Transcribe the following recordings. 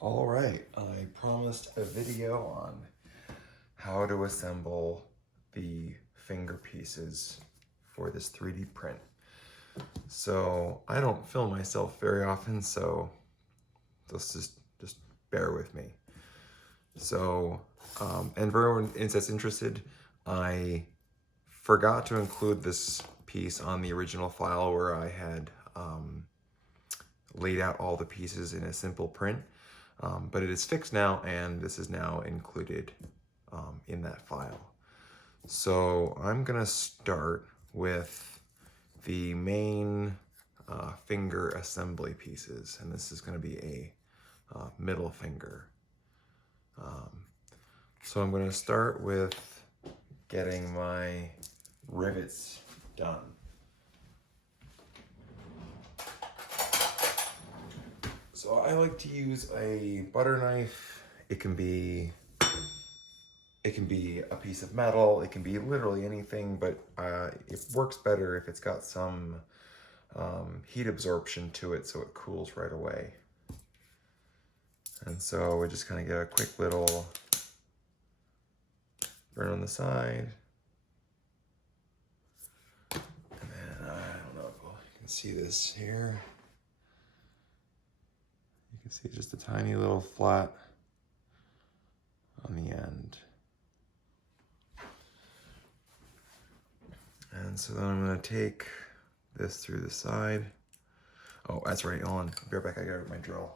All right, I promised a video on how to assemble the finger pieces for this 3D print. So I don't film myself very often, so let's just bear with me. So, and for everyone that's interested, I forgot to include this piece on the original file where I had laid out all the pieces in a simple print. But it is fixed now, and this is now included in that file. So I'm gonna start with the main finger assembly pieces, and this is gonna be a middle finger. So I'm gonna start with getting my rivets done. So I like to use a butter knife. It can be a piece of metal. It can be literally anything, but it works better if it's got some heat absorption to it, so it cools right away. And so we just kind of get a quick little burn on the side. And then I don't know if you can see this here. You can see just a tiny little flat on the end. And so then I'm gonna take this through the side. Oh, that's right, hold on, be right back, I got my drill.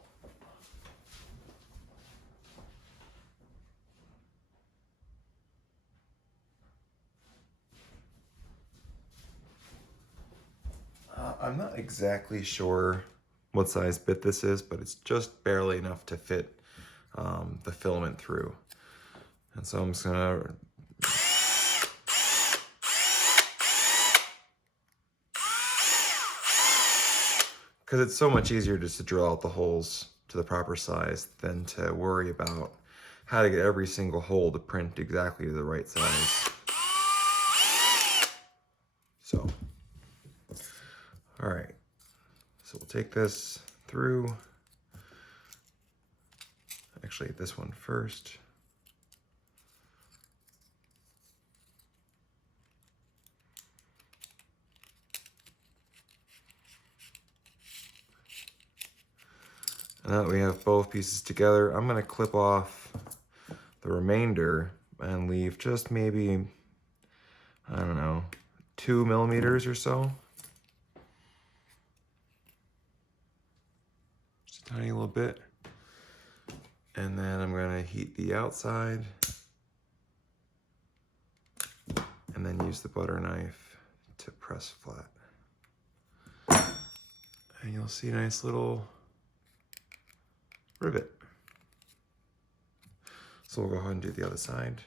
I'm not exactly sure what size bit this is, but it's just barely enough to fit the filament through. And so I'm just gonna because it's so much easier just to drill out the holes to the proper size than to worry about how to get every single hole to print exactly to the right size. So, all right, so we'll take this through. Actually, this one first. And now that we have both pieces together, I'm gonna clip off the remainder and leave just maybe, I don't know, 2 millimeters or so. Just a tiny little bit. And then I'm gonna heat the outside and then use the butter knife to press flat. And you'll see a nice little rivet. So we'll go ahead and do the other side.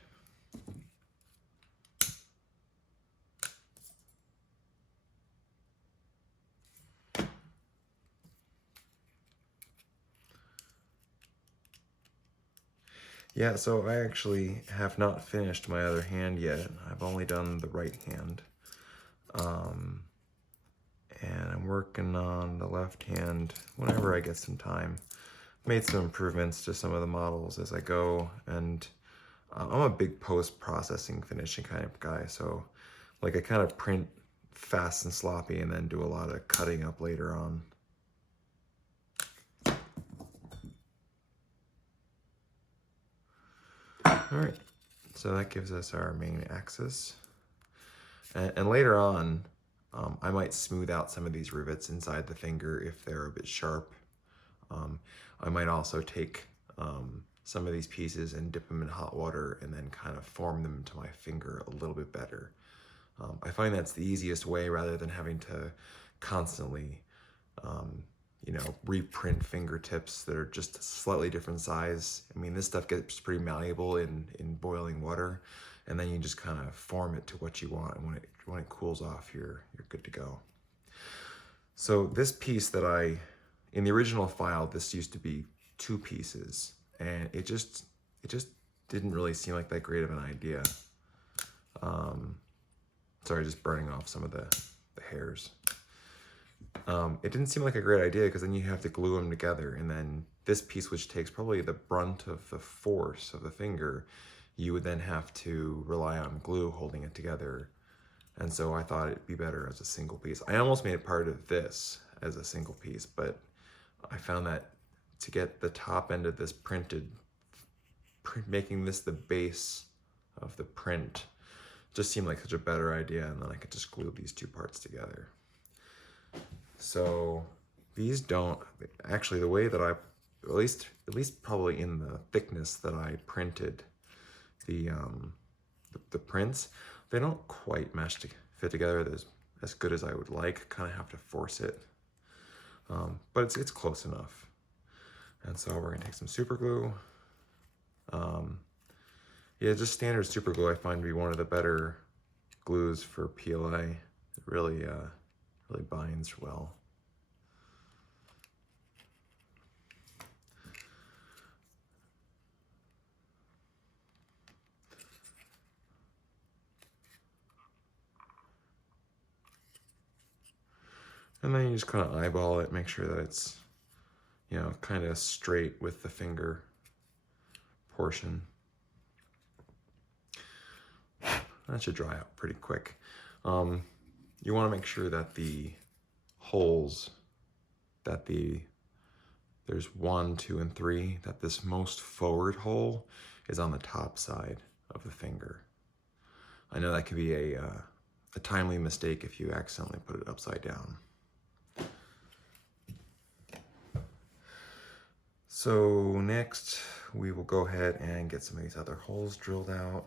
Yeah, so I actually have not finished my other hand yet. I've only done the right hand. And I'm working on the left hand whenever I get some time. Made some improvements to some of the models as I go, and I'm a big post-processing finishing kind of guy, so like I kind of print fast and sloppy and then do a lot of cutting up later on. All right, so that gives us our main axis. And later on, I might smooth out some of these rivets inside the finger if they're a bit sharp. I might also take some of these pieces and dip them in hot water and then kind of form them to my finger a little bit better. I find that's the easiest way rather than having to constantly, reprint fingertips that are just a slightly different size. I mean, this stuff gets pretty malleable in boiling water, and then you just kind of form it to what you want, and when it cools off, you're good to go. So this piece that in the original file, this used to be 2 pieces, and it just didn't really seem like that great of an idea. Sorry, just burning off some of the hairs. it didn't seem like a great idea because then you have to glue them together, and then this piece, which takes probably the brunt of the force of the finger, you would then have to rely on glue holding it together. And so I thought it'd be better as a single piece. I almost made part of this as a single piece, but I found that to get the top end of this printed, making this the base of the print just seemed like such a better idea, and then I could just glue these two parts together. So these don't, actually the way that I, at least probably in the thickness that I printed the prints, they don't quite mesh to fit together as good as I would like. Kind of have to force it, but it's close enough. And so we're gonna take some super glue. Yeah, just standard super glue I find to be one of the better glues for PLA. It really binds well. And then you just kind of eyeball it, make sure that it's, you know, kind of straight with the finger portion. That should dry out pretty quick. You want to make sure that the holes, that there's 1, 2, and 3, that this most forward hole is on the top side of the finger. I know that could be a timely mistake if you accidentally put it upside down. So next, we will go ahead and get some of these other holes drilled out.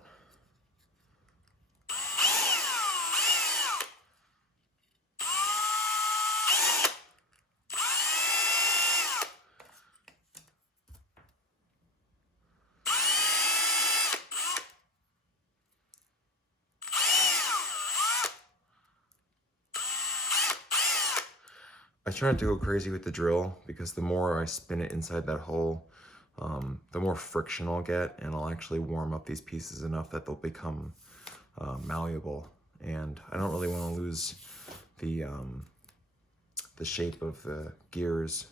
I try not to go crazy with the drill because the more I spin it inside that hole, the more friction I'll get, and I'll actually warm up these pieces enough that they'll become malleable. And I don't really want to lose the shape of the gears.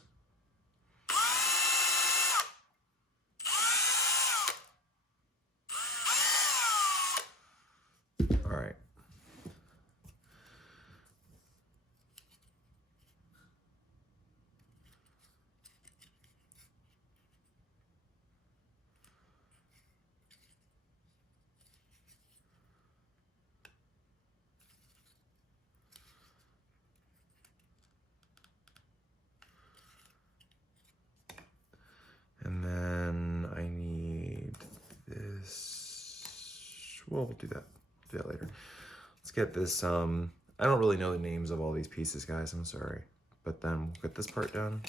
All right. And then I need this. Well, we'll do that later. Let's get this. I don't really know the names of all these pieces, guys. I'm sorry. But then we'll get this part done.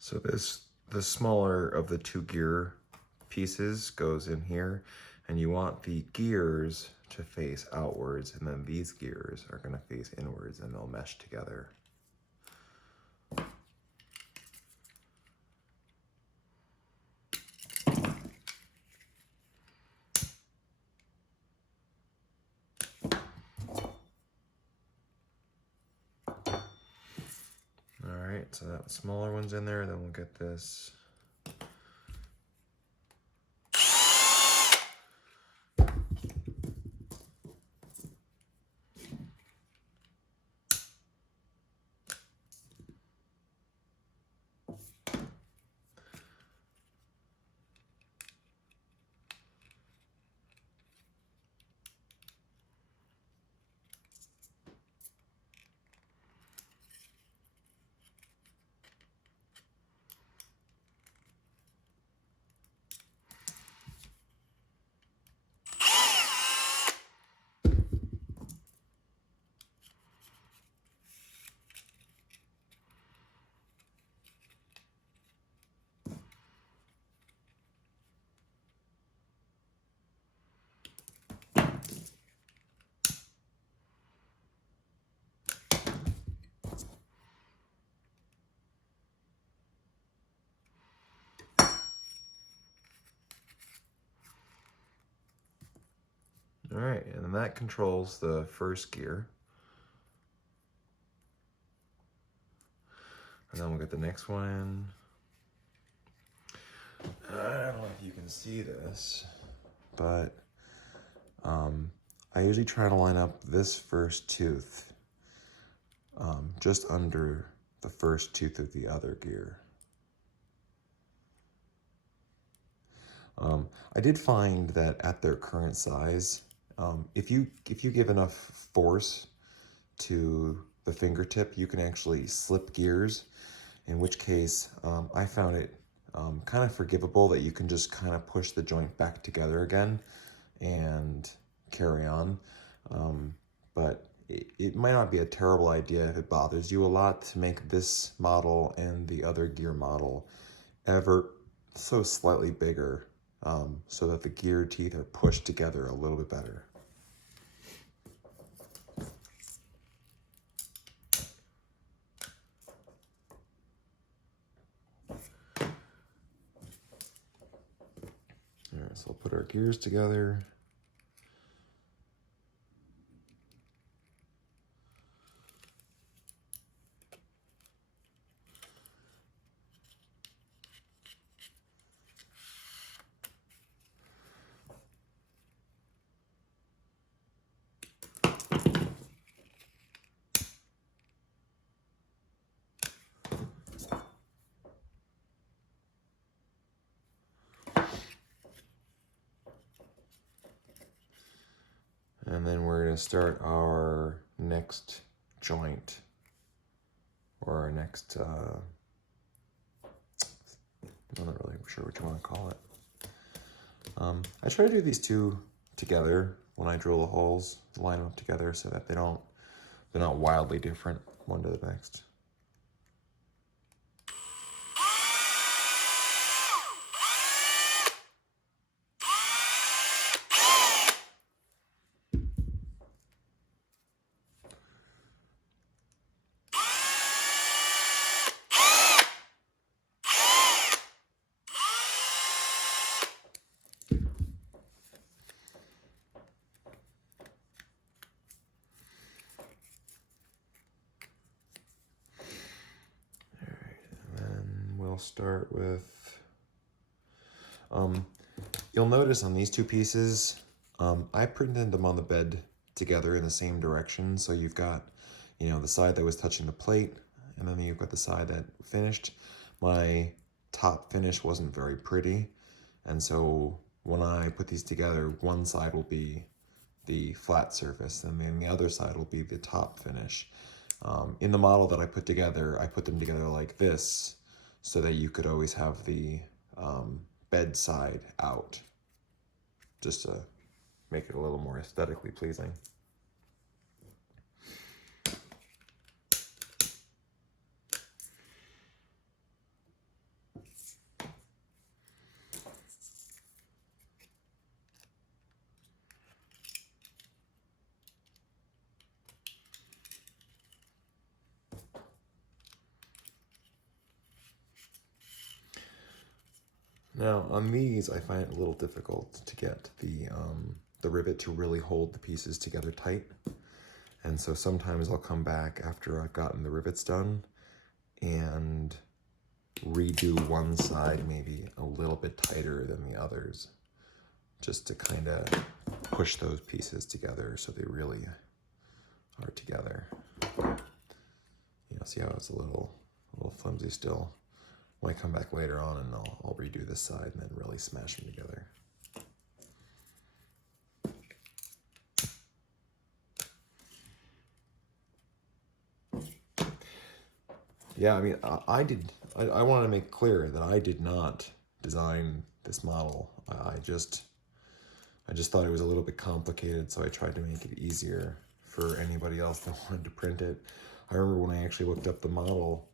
So the smaller of the two gear pieces goes in here, and you want the gears to face outwards, and then these gears are going to face inwards, and they'll mesh together. right, so that smaller one's in there, then we'll get this. All right, and then that controls the first gear. And then we'll get the next one. I don't know if you can see this, but I usually try to line up this first tooth just under the first tooth of the other gear. I did find that at their current size, if you give enough force to the fingertip, you can actually slip gears, in which case I found it kind of forgivable that you can just kind of push the joint back together again and carry on. But it might not be a terrible idea if it bothers you a lot to make this model and the other gear model ever so slightly bigger, so that the gear teeth are pushed together a little bit better. All right, so I'll put our gears together. And then we're going to start our next joint, or our next, I'm not really sure what you want to call it. I try to do these two together when I drill the holes, line them up together so that they're not wildly different one to the next. Start with, you'll notice on these two pieces, I printed them on the bed together in the same direction. So you've got, the side that was touching the plate, and then you've got the side that finished. My top finish wasn't very pretty, and so when I put these together, one side will be the flat surface, and then the other side will be the top finish. In the model that I put together, I put them together like this, so that you could always have the bed side out, just to make it a little more aesthetically pleasing. Now on these, I find it a little difficult to get the rivet to really hold the pieces together tight. And so sometimes I'll come back after I've gotten the rivets done and redo one side maybe a little bit tighter than the others, just to kind of push those pieces together so they really are together. You know, see how it's a little flimsy still. Might come back later on and I'll redo this side and then really smash them together. Yeah, I mean, I wanted to make clear that I did not design this model. I just thought it was a little bit complicated, so I tried to make it easier for anybody else that wanted to print it. I remember when I actually looked up the model,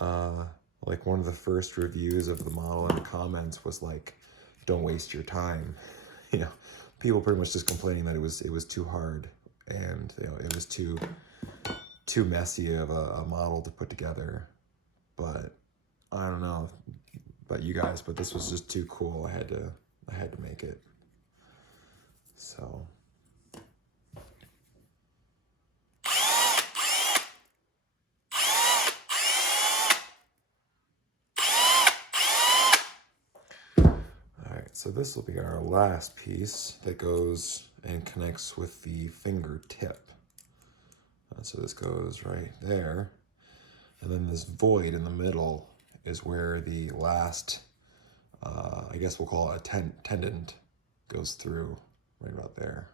like one of the first reviews of the model in the comments was like, "Don't waste your time." You know, people pretty much just complaining that it was too hard and, you know, it was too messy of a model to put together. But I don't know about you guys, but this was just too cool. I had to make it. So all right, so this will be our last piece that goes and connects with the fingertip. So this goes right there. And then this void in the middle is where the last, I guess we'll call it a tendon, goes through, right about there.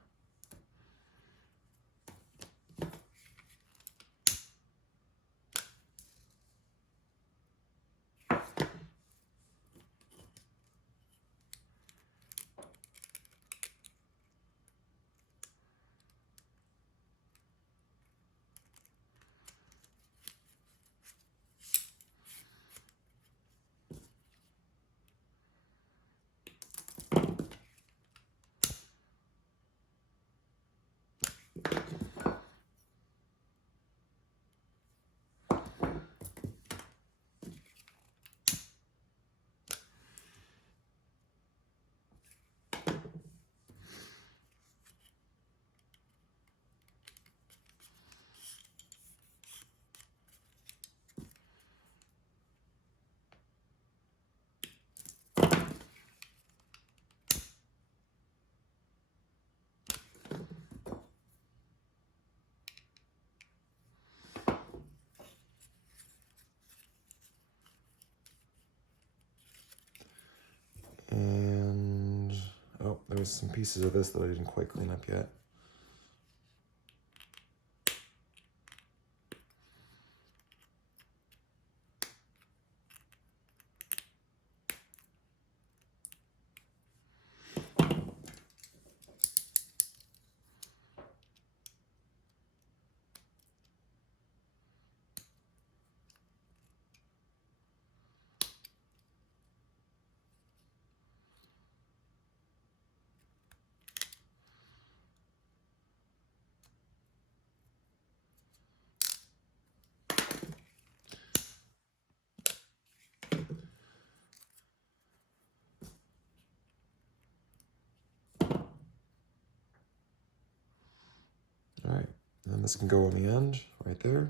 And, oh, there's some pieces of this that I didn't quite clean up yet. All right, and then this can go on the end right there.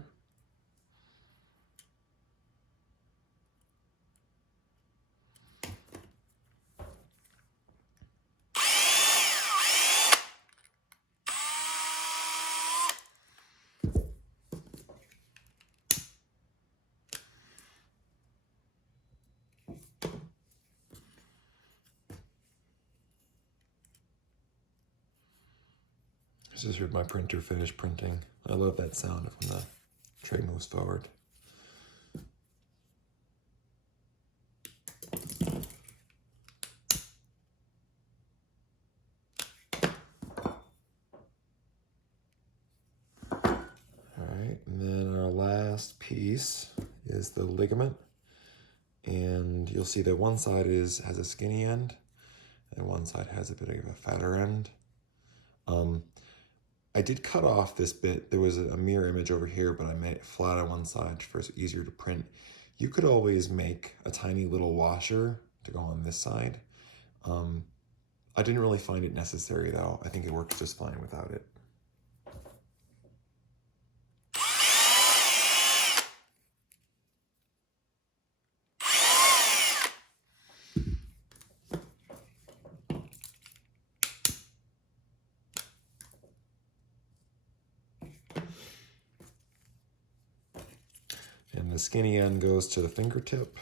I just heard my printer finish printing. I love that sound of when the tray moves forward. Alright, and then our last piece is the ligament. And you'll see that one side has a skinny end and one side has a bit of a fatter end. I did cut off this bit. There was a mirror image over here, but I made it flat on one side for it's easier to print. You could always make a tiny little washer to go on this side. I didn't really find it necessary though. I think it works just fine without it. the skinny end goes to the fingertip.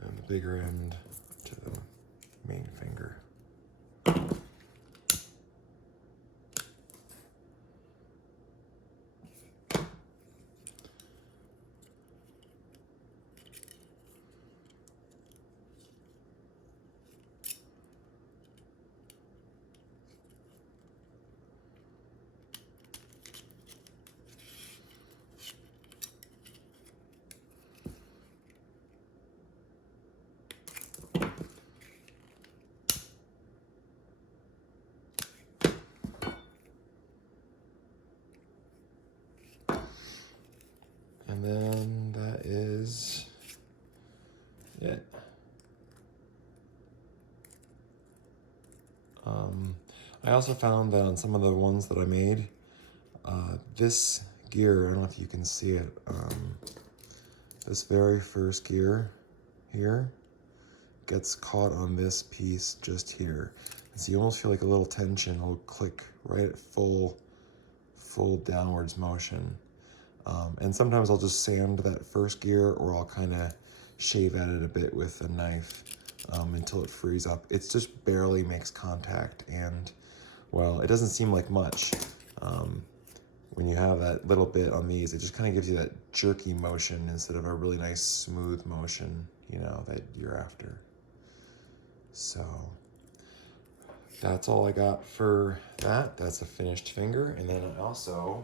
And the bigger end to the main finger. And then that is it. I also found that on some of the ones that I made, this gear, I don't know if you can see it, this very first gear here gets caught on this piece just here. And so you almost feel like a little tension will click right at full downwards motion. And sometimes I'll just sand that first gear, or I'll kind of shave at it a bit with a knife until it frees up. It just barely makes contact, and well, it doesn't seem like much. When you have that little bit on these, it just kind of gives you that jerky motion instead of a really nice smooth motion, you know, that you're after. So that's all I got for that. That's a finished finger. And then I also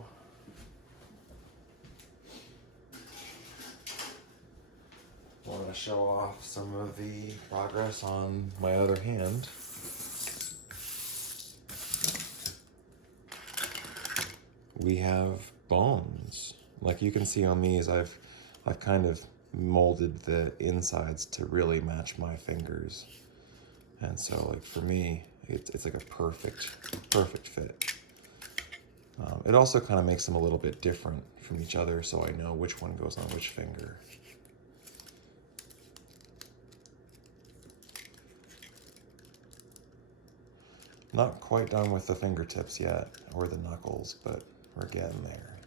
want to show off some of the progress on my other hand. We have bones. Like you can see on these, I've kind of molded the insides to really match my fingers. And so like for me, it's like a perfect fit. It also kind of makes them a little bit different from each other, so I know which one goes on which finger. Not quite done with the fingertips yet, or the knuckles, but we're getting there.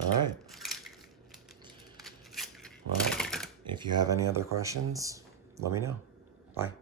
All right. Well, if you have any other questions, let me know. Bye.